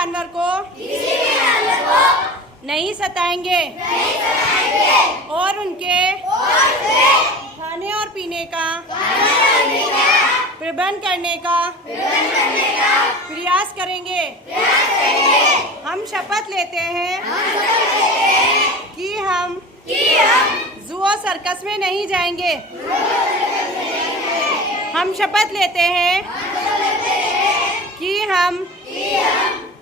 जानवर को नहीं सताएंगे और उनके खाने और पीने का प्रबंध करने का प्रयास करेंगे। हम शपथ लेते हैं कि हम जू और सर्कस में नहीं जाएंगे। हम शपथ लेते हैं कि हम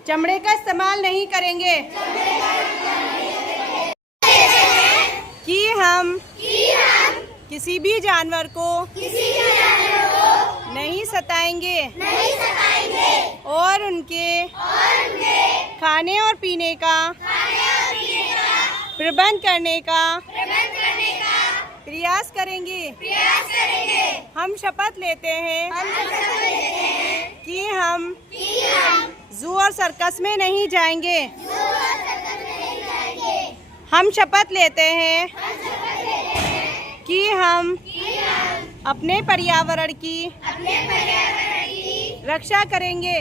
चमड़े का इस्तेमाल नहीं करेंगे, कि हम किसी भी जानवर को नहीं सताएंगे और उनके खाने और पीने का प्रबंध करने का प्रयास करेंगे। हम शपथ लेते हैं कि हम जू और सर्कस में नहीं जाएंगे। हम शपथ लेते हैं कि हम अपने पर्यावरण की रक्षा करेंगे,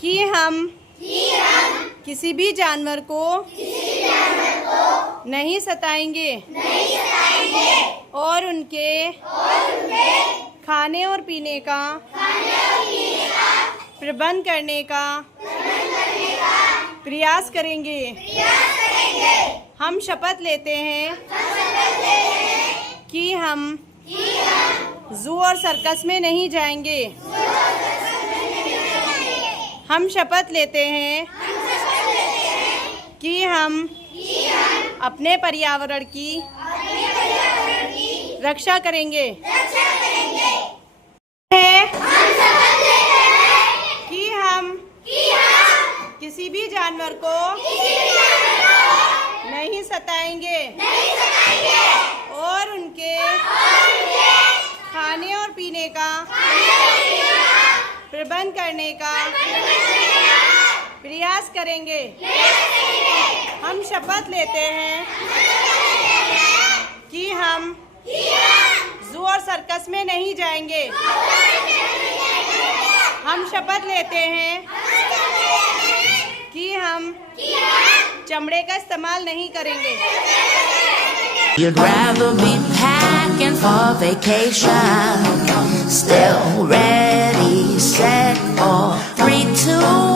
कि हम किसी भी जानवर को नहीं सताएंगे और उनके खाने और पीने का प्रबंध करने का प्रयास करेंगे। हम शपथ लेते हैं कि हम जू और सर्कस में नहीं जाएंगे। हम शपथ लेते हैं कि हम अपने पर्यावरण की रक्षा करेंगे। कि हम किसी भी जानवर को नहीं सताएंगे और उनके खाने और पीने का प्रबंध करने का प्रयास करेंगे। हम शपथ लेते हैं कि हम जू और सर्कस में नहीं जाएंगे। हम शपथ लेते हैं कि हम चमड़े का इस्तेमाल नहीं करेंगे। You'd rather be packing for vacation, still ready, set, or 3, 2,